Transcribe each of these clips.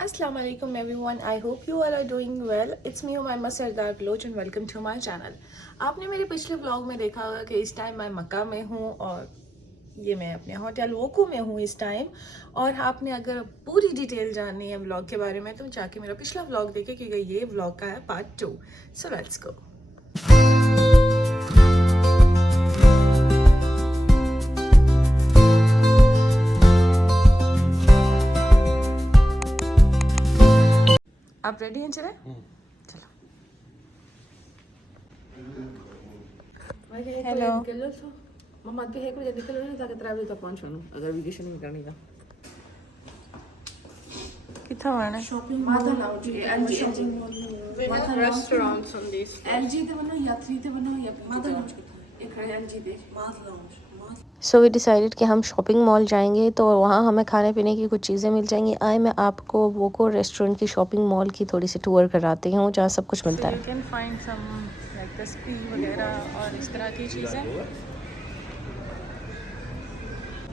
Assalamu alaikum everyone. I hope you all are doing well. It's me Umayma Sardar Baloch and welcome to my channel. आपने मेरे पिछले vlog में देखा होगा कि इस टाइम मैं मक्का में हूँ और ये मैं अपने होटल वोको में हूँ इस टाइम। और आपने अगर पूरी डिटेल जाननी है व्लॉग के बारे में तो जाके मेरा पिछला व्लॉग देखें क्योंकि ये व्लॉग का है पार्ट 2। सो लेट्स गो। आप रेडी हैं? चले चलो। हेलो मम्मा भी है कुछ निकल नहीं था ट्रैवल का 5 अगर वेकेशन में करनी था कितना वाला शॉपिंग माता lounge LG restaurants on this LG ते बनो या 3 ते बनो या माता लाउंज एक है एलजी दे माता लाउंज। सो वी डिसाइडेड कि हम शॉपिंग मॉल जाएंगे तो वहाँ हमें खाने पीने की कुछ चीज़ें मिल जाएंगी। आए मैं आपको वोको रेस्टोरेंट की शॉपिंग मॉल की थोड़ी सी टूर कराती हूँ जहाँ सब कुछ मिलता है। You can find some like तस्बी वगैरह और इस तरह की चीज़ें।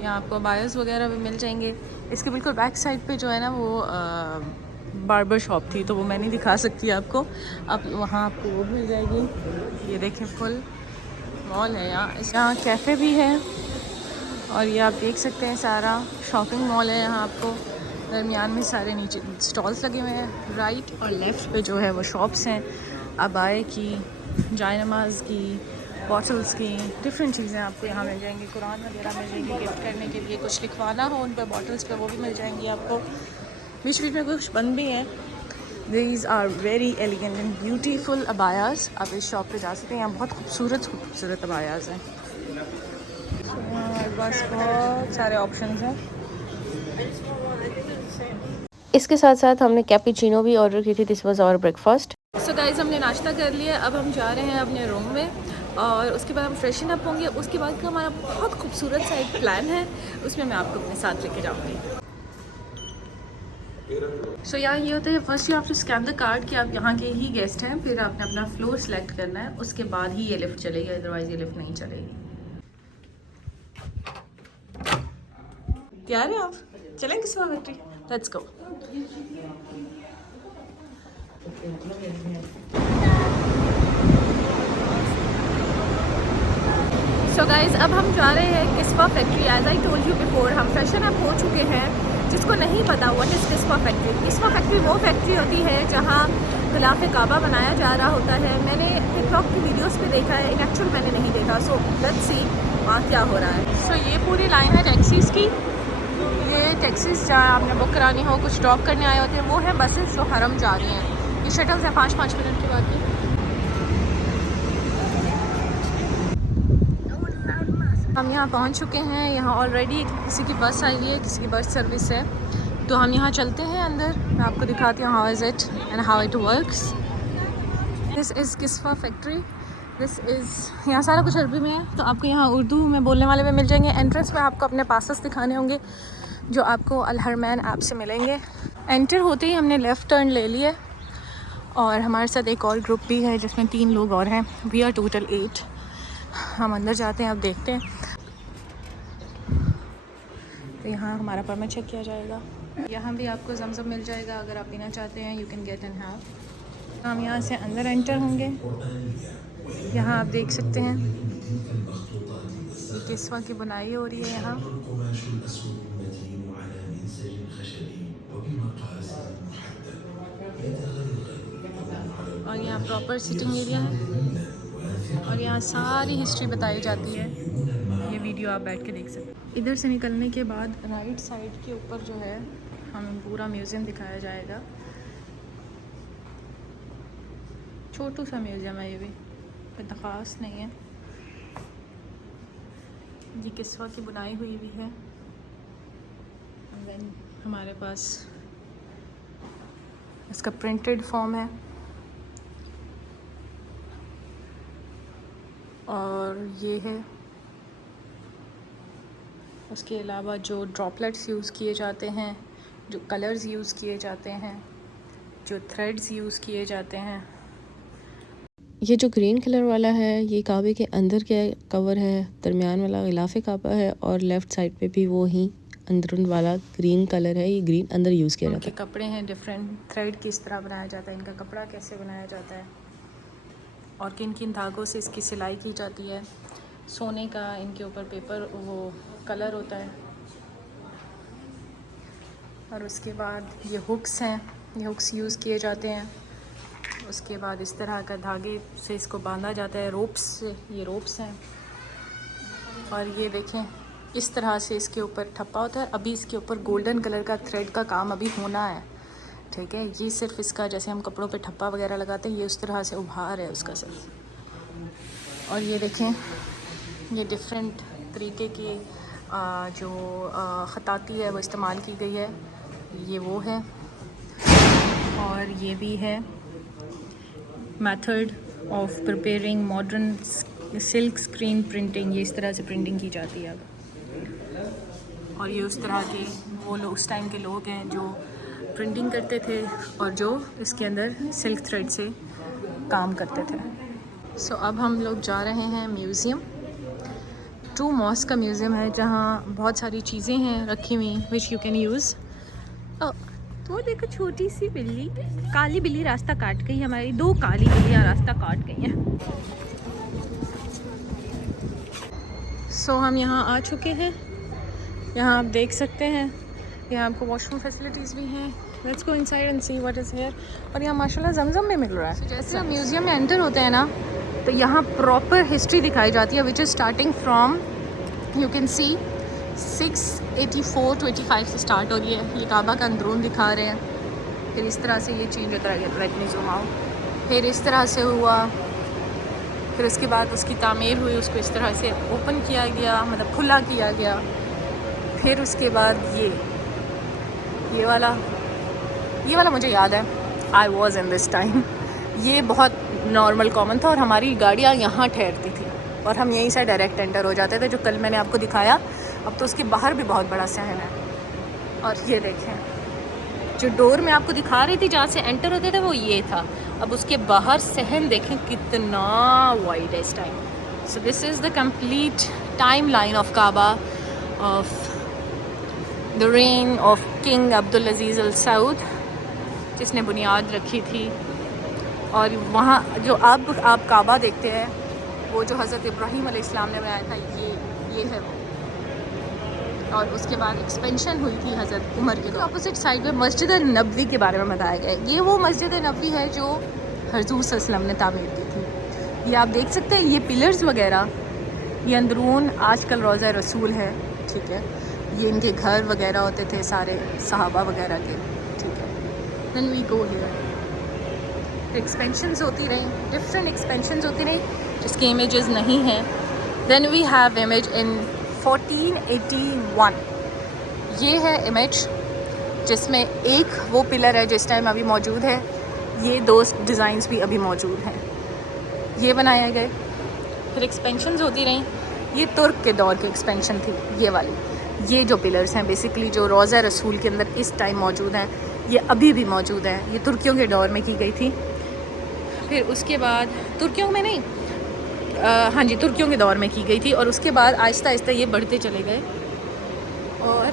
यहाँ आपको बायर्स वगैरह भी मिल जाएंगे। इसके बिल्कुल बैक साइड पे जो है ना वो बार्बर शॉप थी तो वो मैं नहीं दिखा सकती आपको। अब वहाँ आपको वो मिल जाएगी। ये देखें फुल मॉल है यहाँ कैफ़े भी है और ये आप देख सकते हैं सारा शॉपिंग मॉल है। यहाँ आपको दरमियान में सारे नीचे स्टॉल्स लगे हुए हैं। राइट और लेफ़्ट पे जो है वो शॉप्स हैं अबाए की, जाय नमाज की, बॉटल्स की, डिफरेंट चीज़ें आपको यहाँ मिल जाएंगी। कुरान वगैरह मिल जाएंगी गिफ्ट करने के लिए, कुछ लिखवाना हो उन पर बॉटल्स पे वो भी मिल जाएंगी आपको। बीच बीच में कुछ बंद भी हैं। These are very elegant and beautiful अबायाज़। आप इस शॉप पे जा सकते हैं। यहाँ बहुत खूबसूरत अबायाज़ हैं। हमारे पास बहुत सारे ऑप्शंस हैं। इसके साथ साथ हमने कैपुचिनो भी ऑर्डर की थी। This was our breakfast. So guys हमने नाश्ता कर लिया। अब हम जा रहे हैं अपने रूम में और उसके बाद हम फ्रेशन अप होंगे। उसके बाद का हमारा बहुत खूबसूरत सा एक प्लान है, उसमें मैं आपको अपने साथ लेके जाऊँगी। सो यहाँ ये होता है, first you have to scan the card कि आप यहाँ के ही गेस्ट हैं। फिर आपने अपना फ्लोर सेलेक्ट करना है, उसके बाद ही ये लिफ्ट चलेगी, अदरवाइज ये लिफ्ट नहीं चलेगी। तैयार हैं आप? चलें Kiswa factory, let's go. So guys अब हम जा रहे हैं Kiswa factory. As I told you before, हम फ्रेशन अप हो चुके हैं। जिसको नहीं पता व्हाट इज़ किस्वा फैक्ट्री वो फैक्ट्री होती है जहाँ खिलाफ काबा बनाया जा रहा होता है। मैंने टिकटॉक की वीडियोस पे देखा है, इन एक्चुअल मैंने नहीं देखा। सो लेट्स सी वहाँ क्या हो रहा है। सो ये पूरी लाइन है टैक्सीज़ की। ये टैक्सीज़ जहाँ आपने बुक करानी हो, कुछ ड्रॉप करने आए होते हैं, वो है बसेस जो हरम जा रही हैं। ये शटल्स हैं 5-5 मिनट के बाद की। हम यहाँ पहुँच चुके हैं। यहाँ ऑलरेडी किसी की बस आई हुई है, किसी की बस सर्विस है। तो हम यहाँ चलते हैं अंदर, मैं आपको दिखाती हूँ how is it and how it works. This is Kiswa factory. This is, यहाँ सारा कुछ अरबी में है तो आपको यहाँ उर्दू में बोलने वाले भी मिल जाएंगे। एंट्रेंस में आपको अपने पासेस दिखाने होंगे जो आपको अल हरमैन ऐप से मिलेंगे। एंटर होते ही हमने लेफ़्ट टर्न ले लिया और हमारे साथ एक और ग्रुप भी है जिसमें 3 लोग और हैं। We are total 8। हम अंदर जाते हैं, अब देखते हैं। तो यहाँ हमारा परमिट चेक किया जाएगा। यहाँ भी आपको जमजम मिल जाएगा, अगर आप पीना चाहते हैं you can get and have. हम यहाँ से अंदर एंटर होंगे। यहाँ आप देख सकते हैं किस्वा की बुनाई हो रही है यहाँ। और यहाँ प्रॉपर सिटिंग एरिया है और यहाँ सारी हिस्ट्री बताई जाती है। ये वीडियो आप बैठ के देख सकते हैं। इधर से निकलने के बाद राइट साइड के ऊपर जो है हमें पूरा म्यूज़ियम दिखाया जाएगा। छोटू सा म्यूज़ियम है, ये भी इतना ख़ास नहीं है। ये किस्वा की बुनाई हुई भी है। देन हमारे पास इसका प्रिंटेड फॉर्म है और ये है। उसके अलावा जो ड्रॉपलेट्स यूज़ किए जाते हैं, जो कलर्स यूज़ किए जाते हैं, जो थ्रेड्स यूज़ किए जाते हैं। ये जो ग्रीन कलर वाला है ये काबे के अंदर के कवर है, दरमियान वाला गिलाफ काबा है और लेफ़्ट साइड पे भी वो ही अंदरून वाला ग्रीन कलर है, ये ग्रीन अंदर यूज़ किया जाता उनके कपड़े हैं डिफरेंट, थ्रेड किस तरह बनाया जाता है, इनका कपड़ा कैसे बनाया जाता है और किन किन धागों से इसकी सिलाई की जाती है। सोने का इनके ऊपर पेपर वो कलर होता है। और उसके बाद ये हुक्स हैं, ये हुक्स यूज़ किए जाते हैं। उसके बाद इस तरह का धागे से इसको बांधा जाता है, रोप्स से, ये रोप्स हैं। और ये देखें इस तरह से इसके ऊपर ठप्पा होता है। अभी इसके ऊपर गोल्डन कलर का थ्रेड का काम अभी होना है, ठीक है। ये सिर्फ इसका जैसे हम कपड़ों पे ठप्पा वगैरह लगाते हैं, ये उस तरह से उभार है उसका सिर्फ। और ये देखें ये डिफरेंट तरीके की जो ख़ताती है वो इस्तेमाल की गई है, ये वो है। और ये भी है method of preparing modern silk screen printing, ये इस तरह से प्रिंटिंग की जाती है अब। और ये उस तरह के वो लोग उस टाइम के लोग हैं जो प्रिंटिंग करते थे और जो इसके अंदर सिल्क थ्रेड से काम करते थे। सो अब हम लोग जा रहे हैं म्यूज़ियम। टू मॉस्क का म्यूज़ियम है जहाँ बहुत सारी चीज़ें हैं रखी हुई विच यू कैन यूज़। तो देखो छोटी सी बिल्ली, काली बिल्ली रास्ता काट गई हमारी, 2 काली बिल्लियाँ रास्ता काट गई हैं। सो हम यहाँ आ चुके हैं। यहाँ आप देख सकते हैं, यहाँ आपको वॉशरूम फैसिलिटीज़ भी हैं। Let's go inside and see what is here. और यहाँ माशाल्लाह जमजम भी मिल रहा है। जैसे हम म्यूज़ियम में एंटर होते हैं ना, तो यहाँ प्रॉपर हिस्ट्री दिखाई जाती है which is starting from you can see 684-25 से स्टार्ट हो रही है। ये काबा का अंदरून दिखा रहे हैं। फिर इस तरह से ये चेंज होता है, लेट मी ज़ूम आउट। फिर इस तरह से हुआ, फिर उसके बाद उसकी तामीर हुई, उसको इस तरह से ओपन किया गया, मतलब खुला किया गया। फिर उसके बाद ये वाला मुझे याद है, I was in this time. ये बहुत नॉर्मल कॉमन था और हमारी गाड़ियाँ यहाँ ठहरती थी और हम यहीं से डायरेक्ट एंटर हो जाते थे, जो कल मैंने आपको दिखाया। अब तो उसके बाहर भी बहुत बड़ा सहन है। और ये देखें जो डोर में आपको दिखा रही थी जहाँ से एंटर होते थे वो ये था। अब उसके बाहर सहन देखें कितना वाइड है इस time. So this is the complete time line of Kaaba of the reign of king Abdul Aziz Al Saud, जिसने बुनियाद रखी थी। और वहाँ जो अब आप काबा देखते हैं वो जो हज़रत इब्राहीम अलैहिस्सलाम ने बनाया था, ये है वो। और उसके बाद एक्सपेंशन हुई थी हज़रत उमर के। तो अपोजिट साइड में मस्जिद नबवी के बारे में बताया गया है। ये वो मस्जिद नबवी है जो हज़ूर सल्लल्लाहु अलैहि वसल्लम ने तामीर की थी। ये आप देख सकते हैं, ये पिलर्स वगैरह, ये अंदरून आजकल रोज़ा रसूल है, ठीक है। ये इनके घर वगैरह होते थे सारे सहाबा वगैरह के, ठीक है। Then we go here. Expansions होती रही, डिफरेंट एक्सपेंशंस होती रही जिसके इमेजेस नहीं हैं। Then we have image in 1481। ये है इमेज जिसमें एक वो पिलर है जो इस टाइम अभी मौजूद है, ये 2 डिज़ाइंस भी अभी मौजूद हैं, ये बनाए गए। फिर एक्सपेंशंस होती रहीं। ये तुर्क के दौर की एक्सपेंशन थी, ये वाली। ये जो पिलर्स हैं बेसिकली जो रोज़ा रसूल के अंदर इस टाइम मौजूद हैं, ये अभी भी मौजूद हैं। ये तुर्कियों के दौर में की गई थी। फिर उसके बाद तुर्कियों में नहीं, हाँ जी, तुर्कियों के दौर में की गई थी। और उसके बाद आहिस्ता आहिस्ता ये बढ़ते चले गए और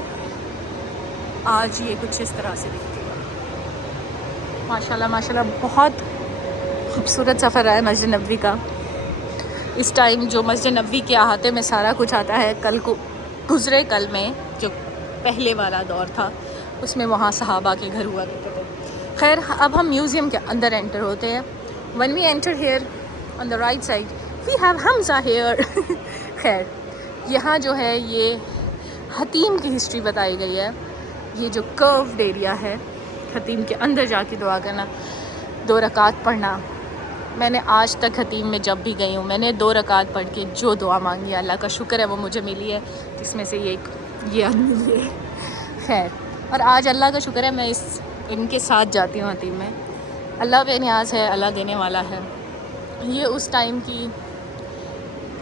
आज ये कुछ इस तरह से दिखती है। माशाल्लाह माशाल्लाह बहुत खूबसूरत सफ़र रहा है मस्जिद नबवी का। इस टाइम जो मस्जिद नबवी के अहाते में सारा कुछ आता है, कल को गुज़रे कल में जो पहले वाला दौर था उसमें वहाँ सहाबा के घर हुआ करते थे। खैर अब हम म्यूज़ियम के अंदर एंटर होते हैं। When we enter here on the right side we have Hamza here. खैर यहाँ जो है ये हतीम की हिस्ट्री बताई गई है। ये जो कर्व्ड एरिया है, हतीम के अंदर जाके दुआ करना, 2 रकात पढ़ना। मैंने आज तक हतीम में जब भी गई हूँ मैंने 2 रकात पढ़ के जो दुआ मांगी है, अल्लाह का शुक्र है वो मुझे मिली है, जिसमें से ये अनमिली है। खैर, और आज अल्लाह का शुक्र है मैं इनके साथ जाती हूँ हतीम में। अल्लाह बेनियाज़ है, अल्लाह देने वाला है। ये उस टाइम की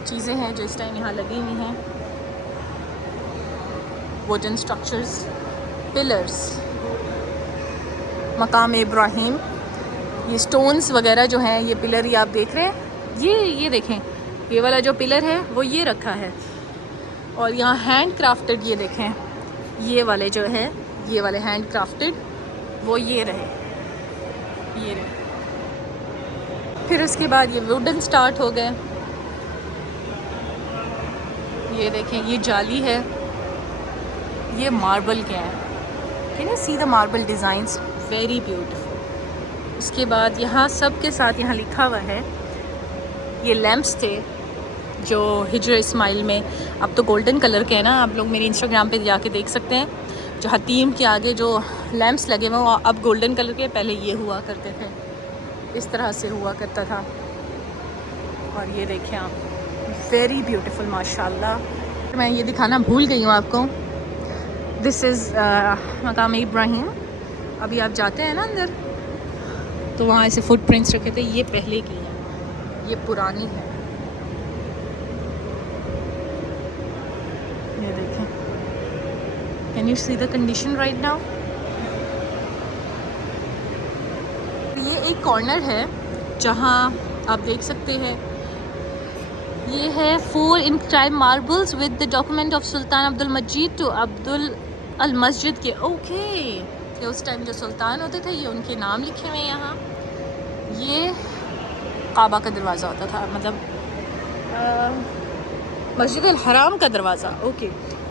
चीज़ें हैं जो इस टाइम यहाँ लगी हुई हैं। वुडन स्ट्रक्चर्स, पिलर्स, मकाम इब्राहीम, ये स्टोन्स वगैरह जो हैं, ये पिलर ही आप देख रहे हैं। ये देखें, ये वाला जो पिलर है वो ये रखा है। और यहाँ हैंड क्राफ्टेड ये देखें ये वाले जो है, ये वाले हैंड क्राफ्टेड, वो ये रहे। फिर उसके बाद ये वुडन स्टार्ट हो गए। ये देखें, ये जाली है, ये मार्बल के हैं। Can you see the marble designs, very beautiful. उसके बाद यहाँ सब के साथ यहाँ लिखा हुआ है, ये लैम्प्स थे जो हिजर इस्माइल में, अब तो गोल्डन कलर के हैं ना, आप लोग मेरे इंस्टाग्राम पे जाके देख सकते हैं। जो हतीम के आगे जो लैम्प्स लगे हुए वो अब गोल्डन कलर के, पहले ये हुआ करते थे, इस तरह से हुआ करता था। और ये देखें आप, वेरी ब्यूटीफुल माशाल्लाह। मैं ये दिखाना भूल गई हूँ आपको, दिस इज़ मकाम इब्राहिम। अभी आप जाते हैं ना अंदर तो वहाँ ऐसे फुटप्रिंट्स रखे थे, ये पहले की है, ये पुरानी है। ये देखें, can you see the condition right now. ये एक कॉर्नर है जहाँ आप देख सकते हैं, ये है 4 inscribed marbles with the document of Sultan Abdul Majid to अब्दुल अल मस्जिद के। ओके, कि उस टाइम जो सुल्तान होते थे ये उनके नाम लिखे हुए हैं यहाँ। ये काबा का दरवाज़ा होता था, मतलब मस्जिद अल हराम का दरवाज़ा। ओके,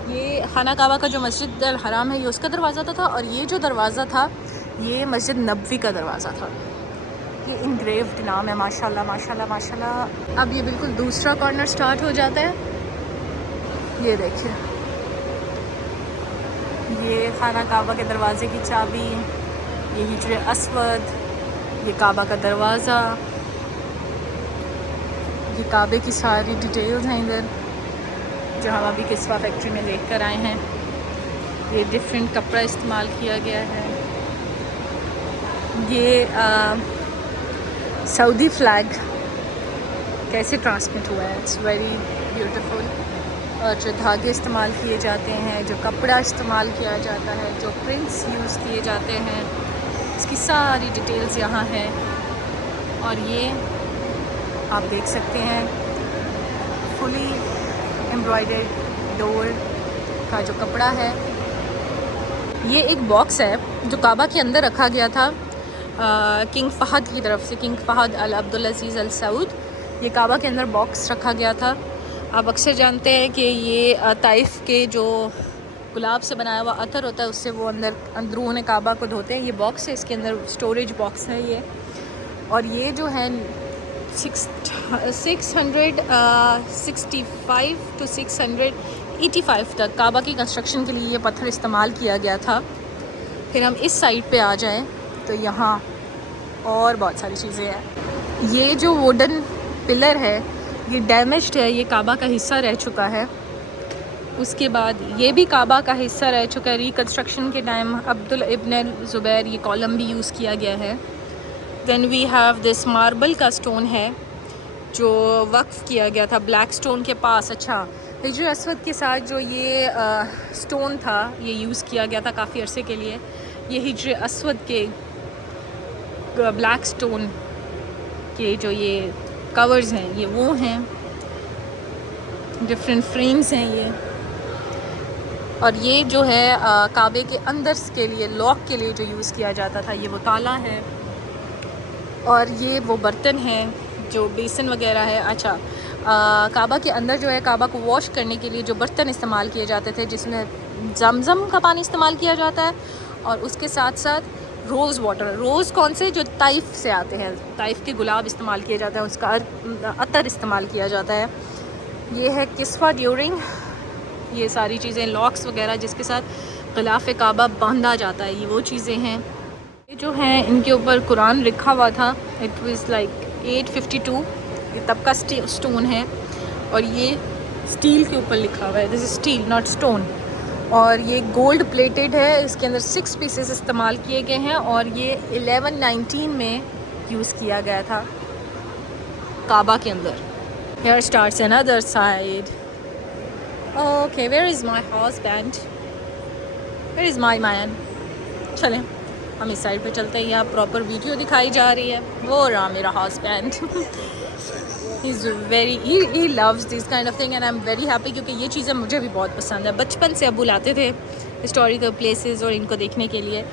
ये खाना काबा का जो मस्जिद अल हराम है ये उसका दरवाज़ा था, और ये जो दरवाज़ा था ये मस्जिद नबवी का दरवाज़ा था। ये इंग्रेव्ड नाम है, माशाल्लाह माशाल्लाह माशाल्लाह। अब ये बिल्कुल दूसरा कॉर्नर स्टार्ट हो जाता है। ये देखिए, ये खाना काबा के दरवाज़े की चाबी, ये हिजर अस्वद, ये काबा का दरवाज़ा, ये काबे की सारी डिटेल्स हैं इधर जो हम अभी किस्वा फैक्ट्री में देख कर आए हैं। ये डिफरेंट कपड़ा इस्तेमाल किया गया है। ये सऊदी फ्लैग कैसे ट्रांसमिट हुआ है, इट्स वेरी ब्यूटीफुल। और जो धागे इस्तेमाल किए जाते हैं, जो कपड़ा इस्तेमाल किया जाता है, जो प्रिंट्स यूज़ किए जाते हैं, इसकी सारी डिटेल्स यहाँ है। और ये आप देख सकते हैं फुली एम्ब्रॉयडर्ड डोर का जो कपड़ा है। ये एक बॉक्स है जो काबा के अंदर रखा गया था किंग फ़हद की तरफ से, किंग फ़हद अल अब्दुल अज़ीज़ अल सऊद। ये काबा के अंदर बॉक्स रखा गया था। आप अक्सर जानते हैं कि ये ताइफ के जो गुलाब से बनाया हुआ अतर होता है उससे वो अंदरूने काबा को धोते हैं। ये बॉक्स है, इसके अंदर स्टोरेज बॉक्स है ये। और ये जो है 665 to 685 तक काबा की कंस्ट्रक्शन के लिए ये पत्थर इस्तेमाल किया गया था। फिर हम इस साइड पे आ जाएं तो यहाँ और बहुत सारी चीज़ें हैं। ये जो वुडन पिलर है ये डैमेज्ड है, ये काबा का हिस्सा रह चुका है। उसके बाद ये भी काबा का हिस्सा रह चुका है। रिकन्स्ट्रक्शन के टाइम अब्दुल इब्न ज़ुबैर ये कॉलम भी यूज़ किया गया है। Then we have this marble का स्टोन है जो वक्फ किया गया था ब्लैक स्टोन के पास। अच्छा, हिजर अस्वद के साथ जो ये स्टोन था ये यूज़ किया गया था काफ़ी अरसे के लिए। ये हिजर अस्वद के ब्लैक स्टोन के जो ये कवर्स हैं ये वो हैं, डिफरेंट फ्रेम्स हैं ये। और ये जो है काबे के अंदर के लिए लॉक के लिए जो यूज़ किया जाता था, ये वो ताला है। और ये वो बर्तन हैं जो बेसन वगैरह है। अच्छा, काबा के अंदर जो है काबा को वॉश करने के लिए जो बर्तन इस्तेमाल किए जाते थे जिसमें ज़मज़म का पानी इस्तेमाल किया जाता है, और उसके साथ साथ रोज़ वाटर, रोज़ कौन से जो ताइफ से आते हैं, ताइफ के गुलाब इस्तेमाल किए जाते हैं, उसका अतर इस्तेमाल किया जाता है। ये है किस्वा ड्यूरिंग, ये सारी चीज़ें लॉक्स वगैरह जिसके साथ ग़िलाफ़ काबा बांधा जाता है, ये वो चीज़ें हैं। ये जो हैं इनके ऊपर कुरान लिखा हुआ था, इट वाज लाइक 852, ये तब का स्टोन है। और ये स्टील के ऊपर लिखा हुआ है, this is still not stone. और ये गोल्ड प्लेटेड है, इसके अंदर 6 पीसेस इस्तेमाल किए गए हैं। और ये 1119 में यूज़ किया गया था काबा के अंदर। Here starts another side. Okay, where is my husband? Where is my man? चलें हम इस साइड पे चलते हैं। यहाँ प्रॉपर वीडियो दिखाई जा रही है। वो रहा मेरा husband. he loves this kind of thing and I'm very happy क्योंकि ये चीज़ें मुझे भी बहुत पसंद है। बचपन से अब्बू लाते थे हिस्टोरिकल प्लेसेस और इनको देखने के लिए।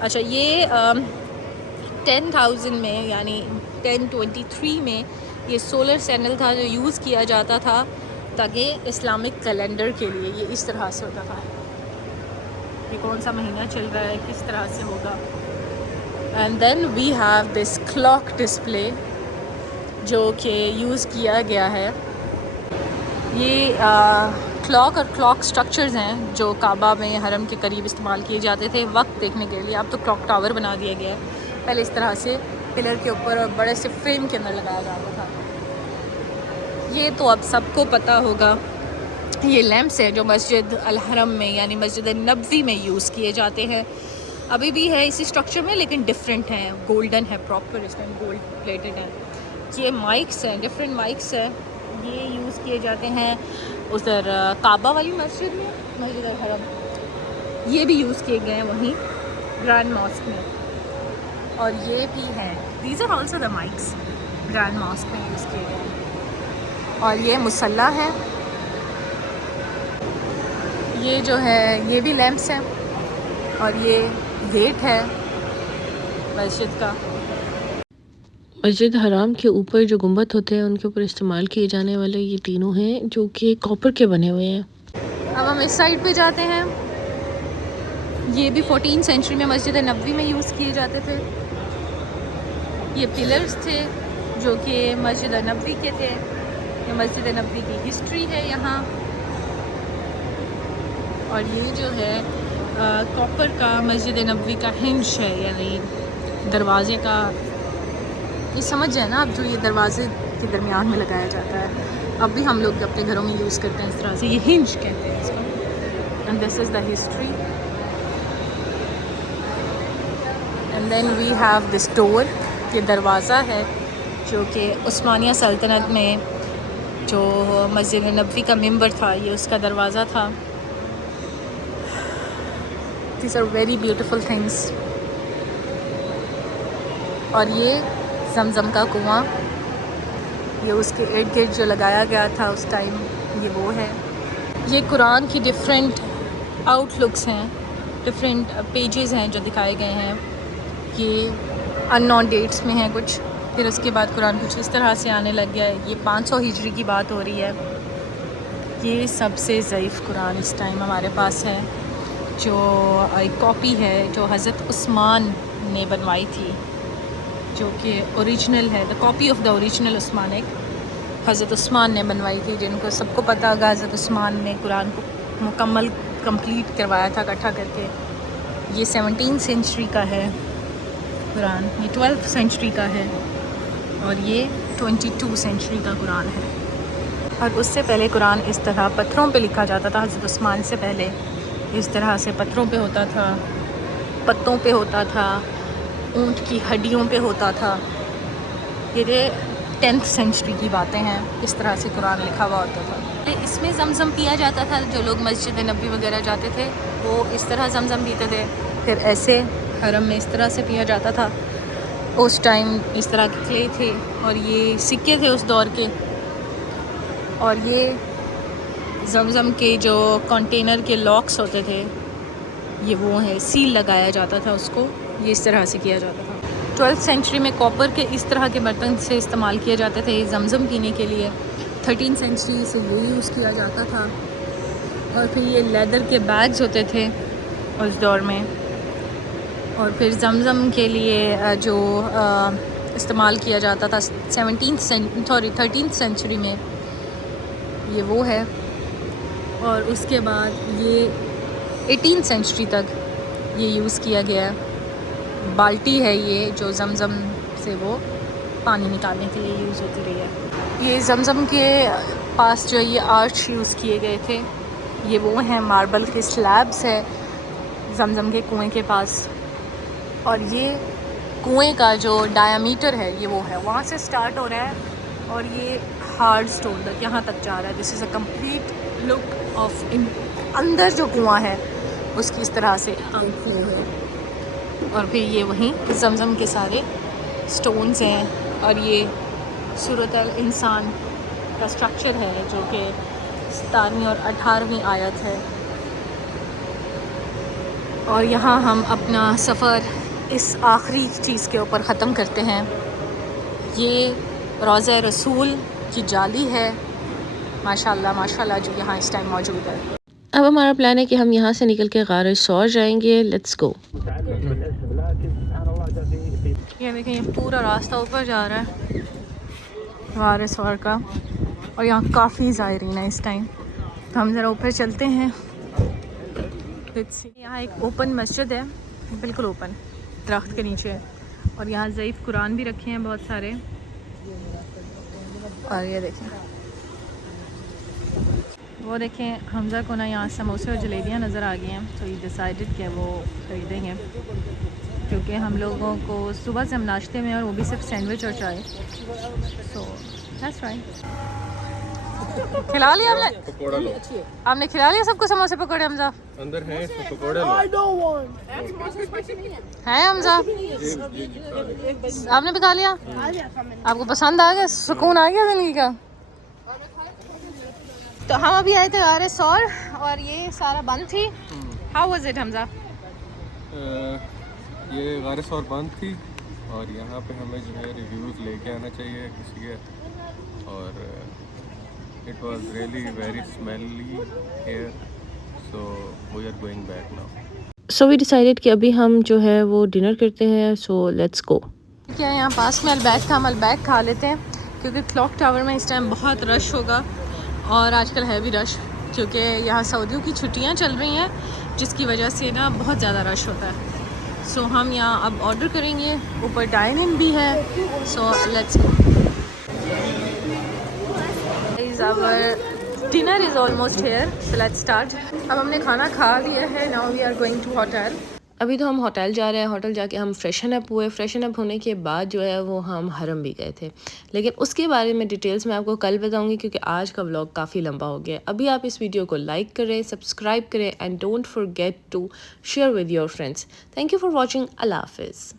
अच्छा, ये 10,000 में यानी 1023 में ये सोलर सैनल था जो यूज़ किया जाता था ताकि इस्लामिक कैलेंडर के लिए। ये इस तरह से होता था, ये कौन सा महीना चल रहा है, किस तरह से होगा। And then we have this clock display जो कि यूज़ किया गया है। ये क्लॉक और क्लॉक स्ट्रक्चर्स हैं जो काबा में हरम के करीब इस्तेमाल किए जाते थे वक्त देखने के लिए। अब तो क्लॉक टावर बना दिया गया है, पहले इस तरह से पिलर के ऊपर और बड़े से फ्रेम के अंदर लगाया जाता था। ये तो अब सबको पता होगा, ये लैंप्स हैं जो मस्जिद अल हरम में यानी मस्जिद नबवी में यूज़ किए जाते हैं। अभी भी है इसी स्ट्रक्चर में लेकिन डिफरेंट हैं, गोल्डन है, प्रॉपर इसमें गोल्ड प्लेटेड है। ये माइक्स हैं, डिफरेंट माइक्स हैं, ये यूज़ किए जाते हैं उधर काबा वाली मस्जिद में, मस्जिद अल हरम। ये भी यूज़ किए गए हैं वहीं ग्रैंड मॉस्क में, और ये भी हैं, these are also the mics grand mosque में यूज़ किए गए हैं। और ये मुसल्ला है, ये जो है ये भी लैंप्स हैं, और ये गेट है मस्जिद का। मस्जिद हराम के ऊपर जो गुंबद होते हैं उनके ऊपर इस्तेमाल किए जाने वाले ये तीनों हैं जो कि कॉपर के बने हुए हैं। अब हम इस साइड पे जाते हैं। ये भी 14वीं सेंचुरी में मस्जिद नबवी में यूज़ किए जाते थे। ये पिलर्स थे जो कि मस्जिद नबवी के थे। ये मस्जिद नबवी की हिस्ट्री है यहाँ। और ये जो है कॉपर का मस्जिद नबवी का हिंज है, यानी दरवाज़े का, ये समझ जाए ना आप, जो ये दरवाजे के दरमियान में लगाया जाता है। अब भी हम लोग अपने घरों में यूज़ करते हैं इस तरह से, ये हिंज कहते हैं इसको। And this is the history. And then we have this door, ये दरवाज़ा है जो कि उस्मानिया सल्तनत में जो मस्जिद नबवी का मिंबर था, ये उसका दरवाज़ा था। These are very beautiful things। और ये जमज़म का कुआं, ये उसके इर्द गिर्द जो लगाया गया था उस टाइम, ये वो है। ये कुरान की डिफरेंट आउटलुक्स हैं, डिफरेंट पेजेस हैं जो दिखाए गए हैं। ये अननोन डेट्स में हैं कुछ, फिर उसके बाद कुरान कुछ इस तरह से आने लग गया है। ये 500 हिजरी की बात हो रही है। ये सबसे ज़ईफ़ कुरान इस टाइम हमारे पास है, जो एक कॉपी है जो हज़रत उस्मान ने बनवाई थी, जो कि ओरिजिनल है, the copy of the original उस्मानिक हज़रत उस्मान ने बनवाई थी। जिनको सबको पता होगा हज़रत उस्मान ने कुरान को मुकम्मल कंप्लीट करवाया था इकट्ठा करके। ये 17वीं सेंचुरी का है कुरान, ये 12वीं सेंचुरी का है, और ये 22 सेंचुरी का कुरान है। और उससे पहले कुरान इस तरह पत्थरों पे लिखा जाता था। हज़रत उस्मान से पहले इस तरह से पत्थरों पे होता था, पत्तों पे होता था, ऊँट की हड्डियों पे होता था। ये 10th सेंचुरी की बातें हैं, इस तरह से कुरान लिखा हुआ होता था। इसमें जमज़म पिया जाता था, जो लोग मस्जिद नबी वगैरह जाते थे वो इस तरह जमज़म पीते थे। फिर ऐसे हरम में इस तरह से पिया जाता था। उस टाइम इस तरह के क्ले थे, और ये सिक्के थे उस दौर के। और ये जमज़म के जो कंटेनर के लॉक्स होते थे, ये वो है, सील लगाया जाता था उसको, ये इस तरह से किया जाता था। 12th सेंचुरी में कॉपर के इस तरह के बर्तन से इस्तेमाल किए जाते थे जमज़म पीने के लिए। 13th सेंचुरी से ये यूज़ किया जाता था। और फिर ये लेदर के बैग्स होते थे उस दौर में। और फिर जमज़म के लिए जो इस्तेमाल किया जाता था 13th सेंचुरी में, ये वो है। और उसके बाद ये 18th सेंचुरी तक ये यूज़ किया गया है। बाल्टी है ये जो जमज़म से वो पानी निकालने के लिए यूज़ होती रही है। ये जमज़म के पास जो ये आर्च यूज़ किए गए थे, ये वो हैं, मार्बल के स्लैब्स है जमज़म के कुएं के पास। और ये कुएं का जो डायामीटर है ये वो है, वहाँ से स्टार्ट हो रहा है और ये हार्ड स्टोन तक यहाँ तक जा रहा है। This is a complete look of अंदर जो कुआं है उसकी इस तरह से आंखें हैं। और फिर ये वहीं जमज़म के सारे स्टोन्स हैं। और ये सूरत अल इंसान का स्ट्रक्चर है जो कि 17वीं और 18वीं आयत है। और यहाँ हम अपना सफ़र इस आखिरी चीज़ के ऊपर ख़त्म करते हैं। ये रोज़ा रसूल की जाली है माशाल्लाह माशाल्लाह जो यहाँ इस टाइम मौजूद है। अब हमारा प्लान है कि हम यहाँ से निकल के गार सौर जाएंगे। Let's go. ये देखें, ये पूरा रास्ता ऊपर जा रहा है गार सौर का, और यहाँ काफ़ी ज़ायरीन है इस टाइम, तो हम ज़रा ऊपर चलते हैं। यहाँ एक ओपन मस्जिद है, बिल्कुल ओपन, दरख्त के नीचे है, और यहाँ ज़ईफ़ कुरान भी रखे हैं बहुत सारे। और ये देखें, वो देखें हमज़ा को ना यहाँ समोसे और जलेबियाँ नज़र आ गई हैं, तो ये डिसाइडेड कि वो ख़रीदेंगे, क्योंकि हम लोगों को सुबह से हम नाश्ते में, और वो भी सिर्फ सैंडविच और चाय। So that's right. खिला लिया आपने? पकोड़ा लो। आपने खिला लिया सबको समोसे पकौड़े? हमज़ा अंदर है इसमें पकोड़े लो। है हमज़ा, आपने भी खा लिया? आपको पसंद आ गया? सुकून आ गया ज़िंदगी का? तो हम अभी आए थे गार सौर, और ये सारा बंद थी। How was it Hamza? ये गार सौर बंद थी, और यहाँ पे हमें जो है रिव्यूज़ लेके आना चाहिए किसी के, और it was really very smelly here, so we are going back now. So we decided कि अभी हम जो है वो डिनर करते हैं। So let's go. क्या यहाँ पास में अलबैक था, हम अलबैक खा लेते हैं, क्योंकि क्लॉक टावर में इस टाइम बहुत रश होगा, और आजकल है भी रश, क्योंकि यहाँ सऊदियों की छुट्टियाँ चल रही हैं, जिसकी वजह से ना बहुत ज़्यादा रश होता है। सो हम यहाँ अब ऑर्डर करेंगे, ऊपर डाइन इन भी है। So let's go. Our dinner is almost here, so let's start. अब हमने खाना खा लिया है, now we are going to hotel. अभी तो हम होटल जा रहे हैं। होटल जाके हम फ्रेशन अप हुए। फ्रेशन अप होने के बाद जो है वो हम हरम भी गए थे, लेकिन उसके बारे में डिटेल्स मैं आपको कल बताऊंगी, क्योंकि आज का व्लॉग काफ़ी लंबा हो गया। अभी आप इस वीडियो को लाइक करें, सब्सक्राइब करें, and don't forget to share with your friends. Thank you for watching. अल्लाह हाफिज़।